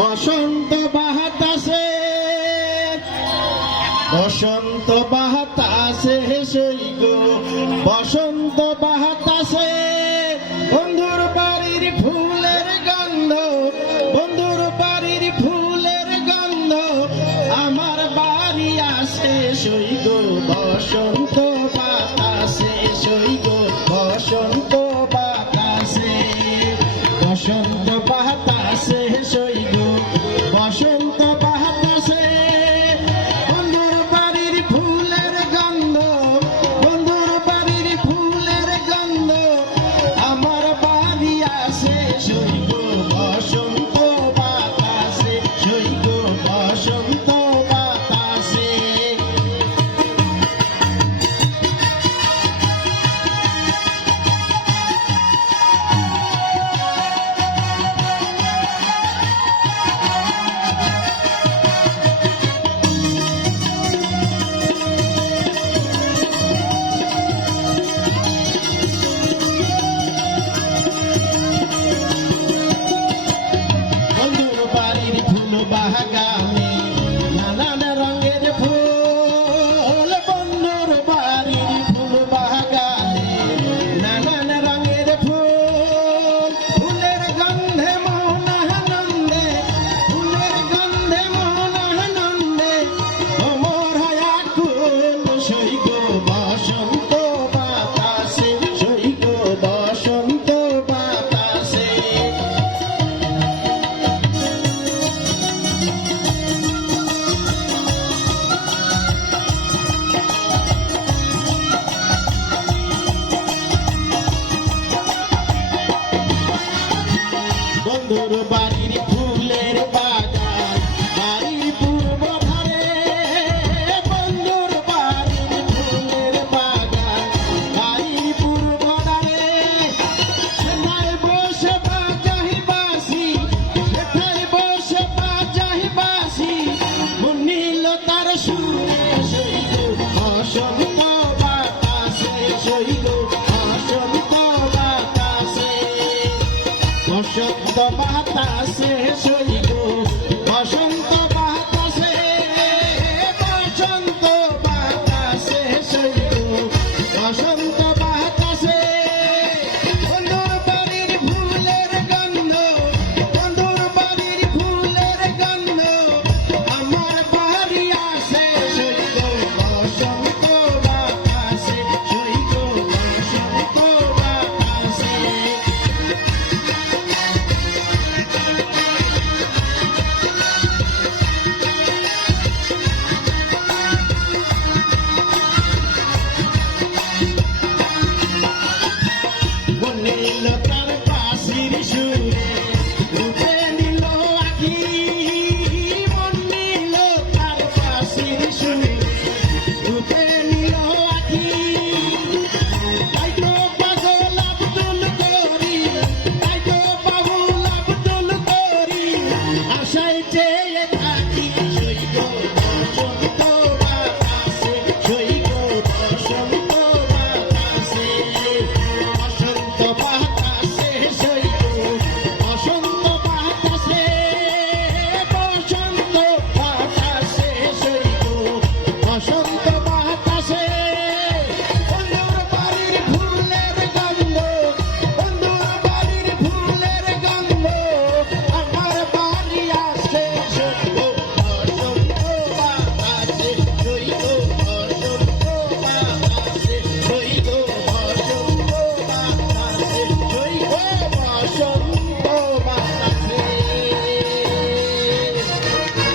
বসন্ত বাহাতাসে বসন্ত বাহাতাসে সেই গো। বসন্ত বাহাতাসে বন্ধুর বাড়ির ফুলের গন্ধ, বন্ধুর বাড়ির ফুলের গন্ধ, আমার বাড়ি আসে সেই গো। বসন্ত বাতাসে সেই গো, বসন্ত মাতা শেষ হইয়া day.